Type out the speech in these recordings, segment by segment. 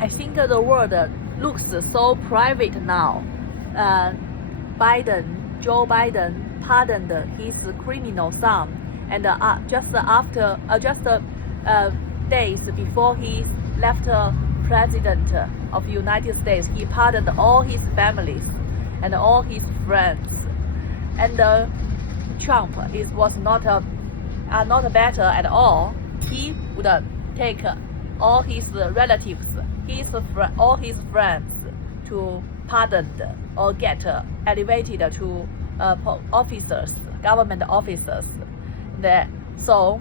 I think the world looks so private now. Joe Biden pardoned his criminal son, and just days before he left president of the United States, he pardoned all his families and all his friends. And Trump was not better at all. He would take all his relatives, all his friends to pardoned or get elevated to officers, government officers. So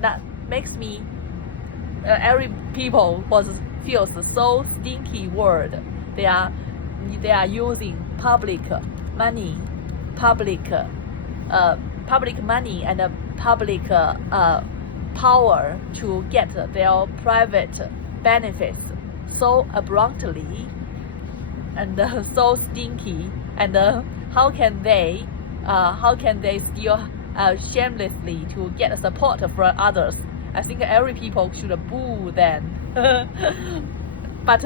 that makes me every people feels so stinky word. They are using public money and public power to get their private benefits so abruptly and so stinky. And how can they steal shamelessly to get support from others? I think every people should boo then. but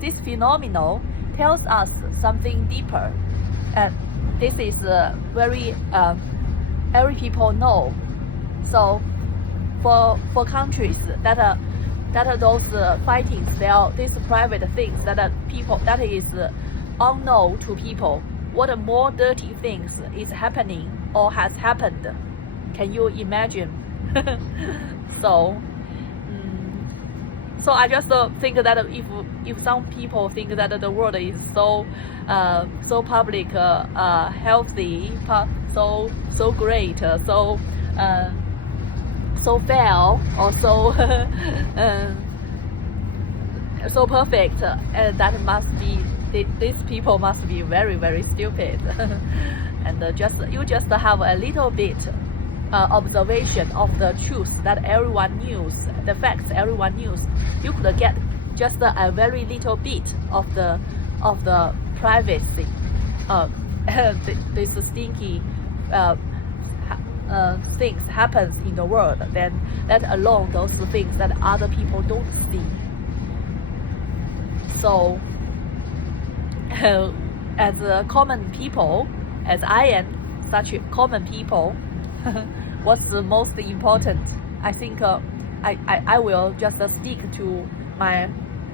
this phenomenon tells us something deeper, and this is very every people know. So for countries that those fighting these private things that is unknown to people, what more dirty things is happening or has happened? Can you imagine? So I just think that if some people think that the world is so public, healthy, so great, so fair, or so perfect, that must be these people must be very, very stupid. And you just have a little bit observation of the truth that everyone knows, the facts everyone knows. You could get just a very little bit of the privacy. This stinky things happens in the world, then let alone those things that other people don't see. So as a common people, as I am such a common people, what's the most important? I think I will just stick to my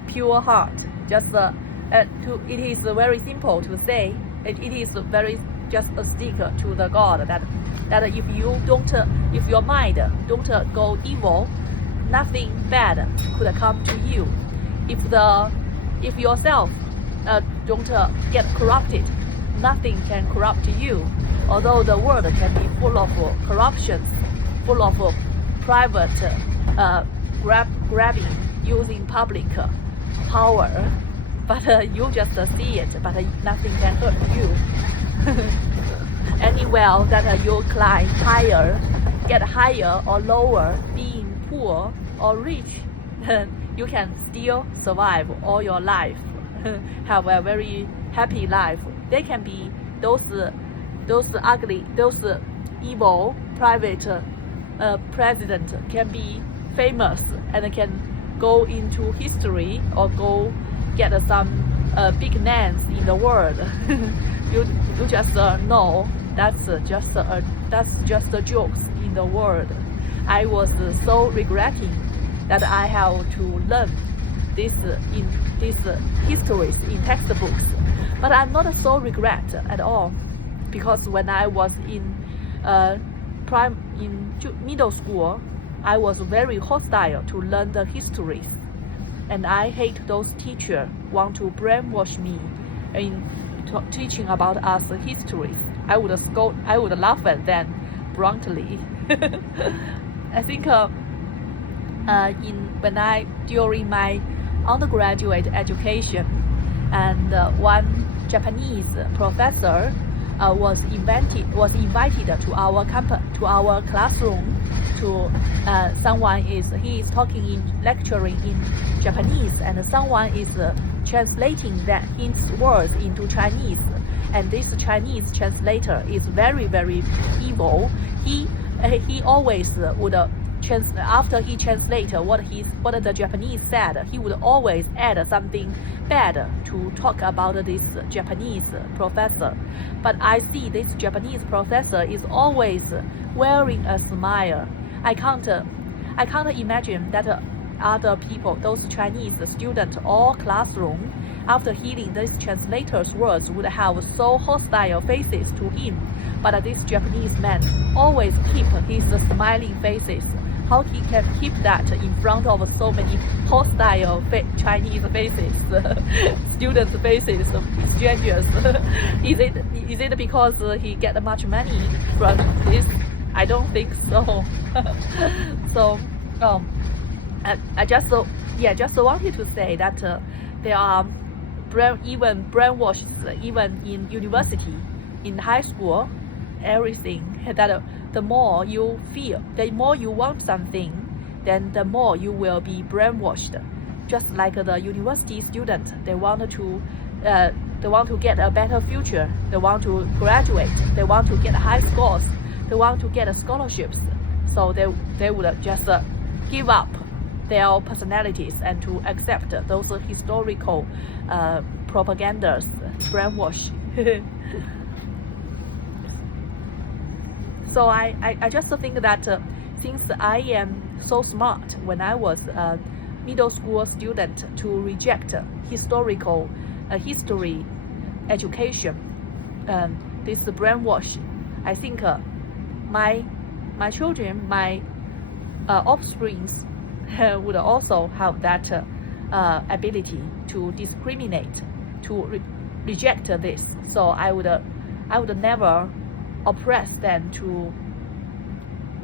pure heart. It is very simple to say. It is very just a stick to the God that if your mind don't go evil, nothing bad could come to you. If yourself don't get corrupted, nothing can corrupt you. Although the world can be full of corruptions, full of private grabbing using public power, but you just see it, but nothing can hurt you. Anywhere that you climb higher, get higher or lower, being poor or rich, you can still survive all your life, have a very happy life. They can be those ugly, those evil private president can be famous and can go into history or go get some big names in the world. you just know that's just the jokes in the world. I was so regretting that I have to learn this in these histories in textbooks, but I'm not so regret at all, because when I was in middle school, I was very hostile to learn the histories, and I hate those teachers want to brainwash me in teaching about us histories. I would scold, I would laugh at them bluntly. I think during my undergraduate education, and one Japanese professor was invited to our classroom. He is lecturing in Japanese, and someone is translating his words into Chinese. And this Chinese translator is very, very evil. He he always would after he translate what the Japanese said, he would always add something bad to talk about this Japanese professor. But I see this Japanese professor is always wearing a smile. I can't imagine that other people, those Chinese students or classroom, after hearing this translator's words, would have so hostile faces to him. But this Japanese man always keep his smiling faces. How he can keep that in front of so many hostile Chinese faces, students' faces, strangers? Is it because he get much money from this? I don't think so. So, I just wanted to say that there are even brainwashed even in university, in high school, everything that the more you feel, the more you want something, then the more you will be brainwashed. Just like the university student, they want to get a better future, they want to graduate, they want to get high scores, they want to get scholarships. So they would just give up their personalities and to accept those historical propagandas, brainwash. So I just think that since I am so smart when I was a middle school student to reject historical history education, this brainwash, I think my children, my offsprings would also have that ability to discriminate, to reject this. So I would never oppress them to.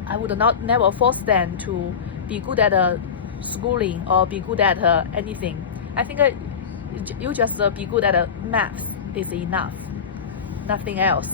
I would never force them to be good at schooling or be good at anything. I think you just be good at maths is enough. Nothing else.